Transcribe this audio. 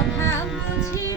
我看不清